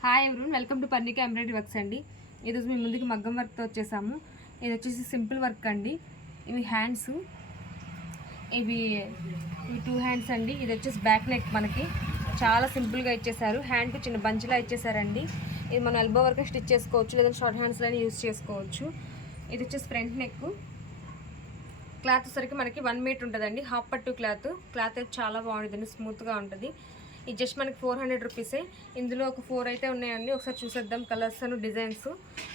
Hi everyone, welcome to Parnika embroidery works అండి. ఈరోజు మేము ముందుకు మగ్గం వర్క్తో వచ్చేసాము. ఇది వచ్చేసి సింపుల్ వర్క్ అండి. ఇవి హ్యాండ్స్, ఇవి 2 హ్యాండ్స్ అండి. ఇది వచ్చేసి బ్యాక్ నెక్ మనకి చాలా సింపుల్గా ఇచ్చేసారు. హ్యాండ్కి చిన్న బంచ్లా ఇచ్చేసారండి. ఇది మనం ఎల్బో వరకు స్టిచ్ చేసుకోవచ్చు, లేదంటే షార్ట్ హ్యాండ్స్లోనే యూజ్ చేసుకోవచ్చు. ఇది వచ్చేసి ఫ్రంట్ నెక్. క్లాత్ సరికి మనకి 1 మీటర్ ఉంటుందండి. హాఫ్ పట్టు క్లాత్ అయితే చాలా బాగుంటుందండి, స్మూత్గా ఉంటుంది. ఇది జస్ట్ మనకి 400 రూపీసే. ఇందులో ఒక 4 అయితే ఉన్నాయండి. ఒకసారి చూసేద్దాం. Colours and designs,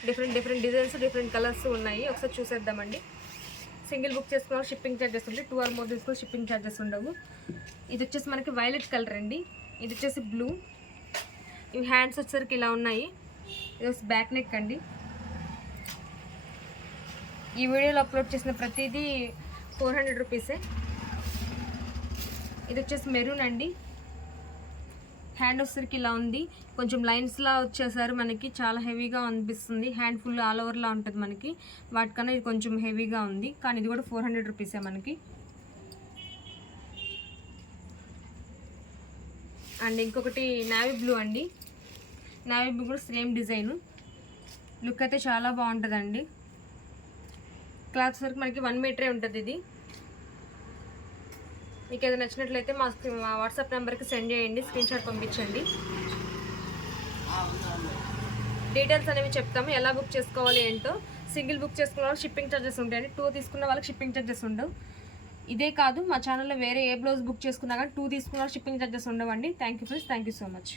different designs, different colours ఉన్నాయి. ఒకసారి చూసేద్దామండి. సింగిల్ బుక్ చేసుకున్న షిప్పింగ్ ఛార్జెస్ ఉంటాయి. 2 ఆర్ మోర్ తీసుకుని షిప్పింగ్ ఛార్జెస్ ఉండవు. ఇది వచ్చేసి మనకి వైలెట్ కలర్ అండి. ఇది వచ్చేసి బ్లూ. ఇవి హ్యాండ్స్ వచ్చేసరికి ఇలా ఉన్నాయి. ఇది వచ్చి బ్యాక్ నెక్ అండి. ఈ వీడియోలో అప్లోడ్ చేసిన ప్రతిదీ 400 రూపీసే. ఇది వచ్చేసి మెరూన్ అండి. హ్యాండ్ వచ్చేసరికి ఇలా ఉంది, కొంచెం లైన్స్లా వచ్చేసారు. మనకి చాలా హెవీగా అనిపిస్తుంది. హ్యాండ్ ఫుల్ ఆల్ ఓవర్లా ఉంటుంది మనకి. వాటికన్నా ఇది కొంచెం హెవీగా ఉంది, కానీ ఇది కూడా 400 రూపీసే మనకి. అండ్ ఇంకొకటి నావీ బ్లూ అండి. నావీ బ్లూ కూడా సేమ్ డిజైను. లుక్ అయితే చాలా బాగుంటుందండి. క్లాత్ వరకు మనకి 1 మీటరే ఉంటుంది. ఇది మీకు ఏదైనా నచ్చినట్లయితే మా వాట్సాప్ నెంబర్కి సెండ్ చేయండి, స్క్రీన్ షాట్ పంపించండి. డీటెయిల్స్ అనేవి చెప్తాము, ఎలా బుక్ చేసుకోవాలి ఏంటో. సింగిల్ బుక్ చేసుకున్న వాళ్ళకి షిప్పింగ్ ఛార్జెస్ ఉంటాయండి. 2 తీసుకున్న వాళ్ళకి షిప్పింగ్ ఛార్జెస్ ఉండవు. ఇదే కాదు, మా ఛానల్లో వేరే ఏ బ్లౌజ్ బుక్ చేసుకున్నా కానీ 2 తీసుకున్న వాళ్ళకి షిప్పింగ్ ఛార్జెస్ ఉండవండి. Thank you friends, thank you so much.